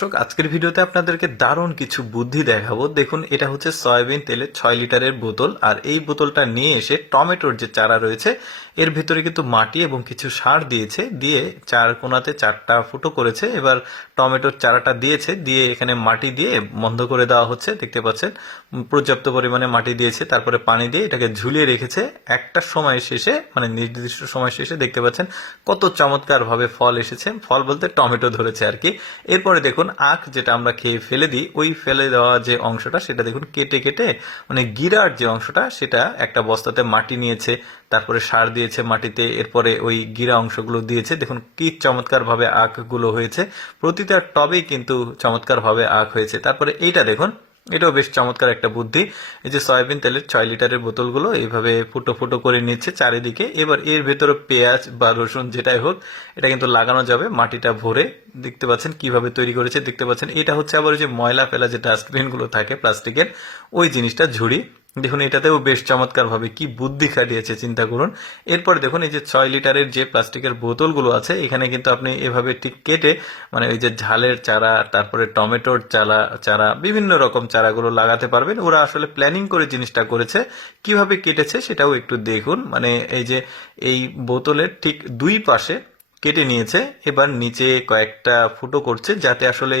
দর্শক, আজকের ভিডিওতে আপনাদেরকে দারুণ কিছু বুদ্ধি দেখাবো। দেখুন, এটা হচ্ছে সয়াবিন তেলের ছয় লিটারের বোতল। আর এই বোতলটা নিয়ে এসে টমেটোর যে চারা রয়েছে, এর ভিতরে কিন্তু মাটি এবং কিছু সার দিয়েছে। দিয়ে চার কোনাতে চারটা ফুটো করেছে। এবার টমেটোর চারাটা দিয়েছে। দিয়ে এখানে মাটি দিয়ে বন্ধ করে দেওয়া হচ্ছে। দেখতে পাচ্ছেন, পর্যাপ্ত পরিমাণে মাটি দিয়েছে। তারপরে পানি দিয়ে এটাকে ঝুলিয়ে রেখেছে। একটা সময় শেষে মানে নির্দিষ্ট সময় শেষে দেখতে পাচ্ছেন, কত চমৎকার ভাবে ফল এসেছে। ফল বলতে টমেটো ধরেছে আর কি। এরপরে দেখুন আখ যেটা আমরা খেয়ে ফেলে দিই, ওই ফেলে দেওয়া যে অংশটা, সেটা দেখুন কেটে কেটে মানে গিরার যে অংশটা, সেটা একটা বস্তাতে মাটি নিয়েছে, তারপরে সার দিয়েছে মাটিতে, এরপরে ওই গিরা অংশগুলো দিয়েছে। দেখুন কি চমৎকারভাবে আখগুলো হয়েছে। প্রতিটা টবেই কিন্তু চমৎকারভাবে আখ হয়েছে। তারপরে এইটা দেখুন এটাও বেশ চমৎকার একটা বুদ্ধি। এই যে সয়াবিন তেলের ছয় লিটারের বোতলগুলো এইভাবে ফুটো ফুটো করে নিচ্ছে চারিদিকে। এবার এর ভেতরে পেঁয়াজ বা রসুন যেটাই হোক, এটা কিন্তু লাগানো যাবে, মাটিটা ভরে দেখতে পাচ্ছেন কীভাবে তৈরি করেছে, দেখতে পাচ্ছেন। এটা হচ্ছে আবার যে ময়লা ফেলা যে ডাস্টবিনগুলো থাকে প্লাস্টিকের ওই জিনিসটা ঝুড়ি। দেখুন, এটাতেও বেশ চমৎকার ভাবে কি বুদ্ধি খাটিয়েছে, চিন্তা করুন। এরপর দেখুন, এই যে ছয় লিটারের যে প্লাস্টিকের বোতলগুলো আছে, এখানে কিন্তু আপনি এভাবে ঠিক কেটে মানে ওই যে ঝালের চারা, তারপরে টমেটোর চারা চারা, বিভিন্ন রকম চারাগুলো লাগাতে পারবেন। ওরা আসলে প্ল্যানিং করে জিনিসটা করেছে। কীভাবে কেটেছে সেটাও একটু দেখুন। মানে এই যে এই বোতলের ঠিক দুই পাশে কেটে নিয়েছে, এবার নিচে কয়েকটা ফুটো করছে, যাতে আসলে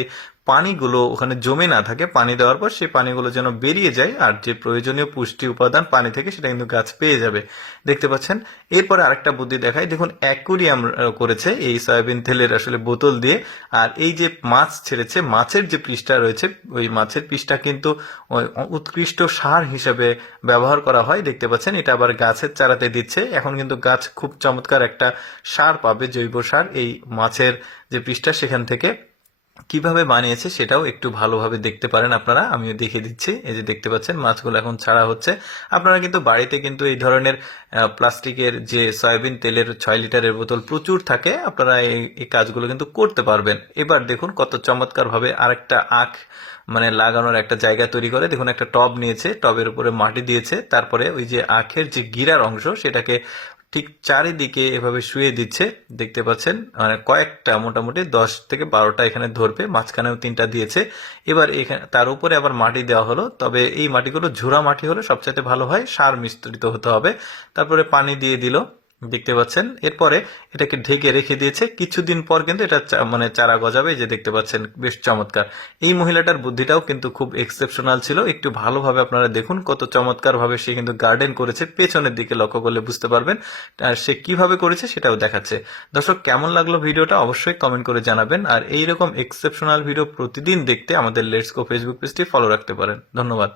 পানিগুলো ওখানে জমে না থাকে, পানি দেওয়ার পর সেই পানিগুলো যেন বেরিয়ে যায় আর যে প্রয়োজনীয় পুষ্টি উপাদান পানি থেকে সেটা কিন্তু গাছ পেয়ে যাবে। দেখতে পাচ্ছেন? এরপরে আরেকটা বুদ্ধি দেখায় দেখুন, অ্যাকুরিয়াম করেছে এই সয়াবিন তেলের আসলে বোতল দিয়ে। আর এই যে মাছ ছেড়েছে, মাছের যে পৃষ্ঠা রয়েছে, ওই মাছের পৃষ্ঠা কিন্তু উৎকৃষ্ট সার হিসেবে ব্যবহার করা হয়। দেখতে পাচ্ছেন, এটা আবার গাছের চারাতে দিচ্ছে। এখন কিন্তু গাছ খুব চমৎকার একটা সার পাবে, জৈব সার। এই মাছের যে পৃষ্ঠা সেখান থেকে কীভাবে বানিয়েছে সেটাও একটু ভালোভাবে দেখতে পারেন আপনারা। আমিও দেখিয়ে দিচ্ছি। এই যে দেখতে পাচ্ছেন, মাছগুলো এখন ছাড়া হচ্ছে। আপনারা কিন্তু বাড়িতে কিন্তু এই ধরনের প্লাস্টিকের যে সয়াবিন তেলের ছয় লিটারের বোতল প্রচুর থাকে। আপনারা এই কাজগুলো কিন্তু করতে পারবেন। এবার দেখুন কত চমৎকার ভাবে আরেকটা আখ মানে লাগানোর একটা জায়গা তৈরি করে। দেখুন একটা টব নিয়েছে, টবের উপরে মাটি দিয়েছে। তারপরে ওই যে আখের যে গিরার অংশ, সেটাকে ঠিক চারিদিকে এভাবে শুয়ে দিচ্ছে, দেখতে পাচ্ছেন মানে কয়েকটা, মোটামুটি দশ থেকে বারোটা এখানে ধরবে, মাঝখানেও তিনটা দিয়েছে। এবার এখানে, তার উপরে আবার মাটি দেওয়া হলো, তবে এই মাটিগুলো ঝুরা মাটি হলে সবচাইতে ভালো হয়, সার মিশ্রিত হতে হবে। তারপরে পানি দিয়ে দিল। দেখতে পাচ্ছেন। এরপরে এটাকে ঢেকে রেখে দিয়েছে। কিছুদিন পর কিন্তু এটা মানে চারা গজাবে। যে দেখতে পাচ্ছেন, বেশ চমৎকার। এই মহিলাটার বুদ্ধিটাও কিন্তু খুব এক্সেপশনাল ছিল। একটু ভালোভাবে আপনারা দেখুন কত চমৎকার ভাবে সে কিন্তু গার্ডেন করেছে। পেছনের দিকে লক্ষ্য করলে বুঝতে পারবেন, আর সে কীভাবে করেছে সেটাও দেখাচ্ছে। দর্শক, কেমন লাগল ভিডিওটা অবশ্যই কমেন্ট করে জানাবেন। আর এইরকম এক্সেপশনাল ভিডিও প্রতিদিন দেখতে আমাদের লেটস ফেসবুক পেজটি ফলো রাখতে পারেন। ধন্যবাদ।